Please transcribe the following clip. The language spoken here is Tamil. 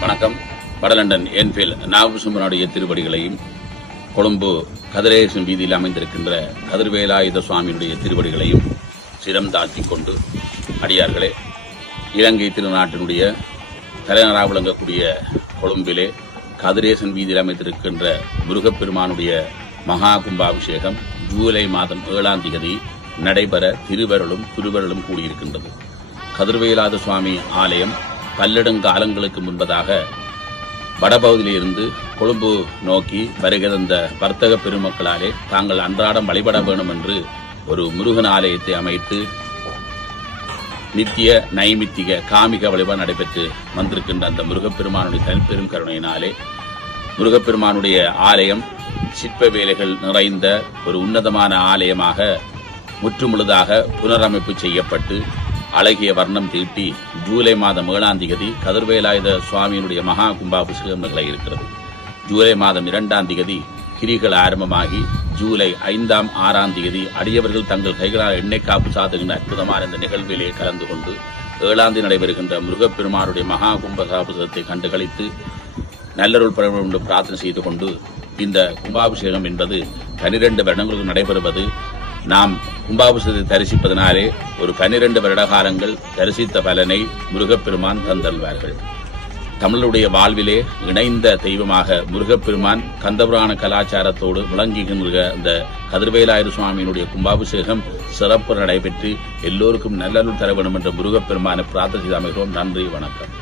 வணக்கம். வடலண்டன் என்பில் நாகசும்பனுடைய திருவடிகளையும் கொழும்பு கதிரேசன் வீதியில் அமைந்திருக்கின்ற கதிர்வேலாயுத சுவாமியினுடைய திருவடிகளையும் சிரம் தாழ்த்திக் கொண்டு அடியார்களே இலங்கை திருநாட்டினுடைய தலைநராக விளங்கக்கூடிய கொழும்பிலே கதிரேசன் வீதியில் அமைந்திருக்கின்ற முருகப்பெருமானுடைய மகா கும்பாபிஷேகம் ஜூலை மாதம் ஏழாம் தேதி நடைபெற திருவருளும் திருவருளும் கூடியிருக்கின்றது. கதிர்வேலாத சுவாமி ஆலயம் பல்லெடுங்காலங்களுக்கு முன்பதாக வடபகுதியிலிருந்து கொழும்பு நோக்கி வருகிற இந்த வர்த்தக பெருமக்களாலே தாங்கள் அன்றாடம் வழிபட வேண்டும் என்று ஒரு முருகன் ஆலயத்தை அமைத்து நித்திய நைமித்திக காமிக வழிபாடு நடைபெற்று வந்திருக்கின்ற அந்த முருகப்பெருமானுடைய தனிப்பெரும் கருணையினாலே முருகப்பெருமானுடைய ஆலயம் சிற்ப வேலைகள் நிறைந்த ஒரு உன்னதமான ஆலயமாக முற்றுமுழுதாக புனரமைப்பு செய்யப்பட்டு அழகிய வர்ணம் தீட்டி ஜூலை மாதம் ஏழாம் திகதி கதிர்வேலாயுத சுவாமியினுடைய மகா கும்பாபிஷேகம் நிகழ இருக்கிறது. ஜூலை மாதம் இரண்டாம் திகதி கிரிகள் ஆரம்பமாகி ஜூலை ஐந்தாம் ஆறாம் தேதி அடியவர்கள் தங்கள் கைகளால் எண்ணெய் காப்பு சாதுகின்ற அற்புதமான இந்த நிகழ்விலே கலந்து கொண்டு ஏழாம் தேதி நடைபெறுகின்ற முருகப்பெருமானுடைய மகா கும்பாபிஷேகத்தை கண்டுகளித்து நல்லருள் பெற பிரார்த்தனை செய்து கொண்டு இந்த கும்பாபிஷேகம் என்பது பனிரெண்டு வருடங்களுக்கு நடைபெறுவது நாம் கும்பாபிஷேகத்தை தரிசிப்பதனாலே ஒரு பனிரெண்டு வருட காலங்கள் தரிசித்த பலனை முருகப்பெருமான் தந்தல்வார்கள். தமிழருடைய வாழ்விலே இணைந்த தெய்வமாக முருகப்பெருமான் கந்தபுராண கலாச்சாரத்தோடு விளங்குகின்ற அந்த கதிர்வேலாயுத சுவாமியினுடைய கும்பாபிஷேகம் சிறப்பு நடைபெற்று எல்லோருக்கும் நல்லருள் தர வேண்டும் என்ற முருகப்பெருமானை பிரார்த்தனை செய்து அமைகிறோம் நன்றி வணக்கம்.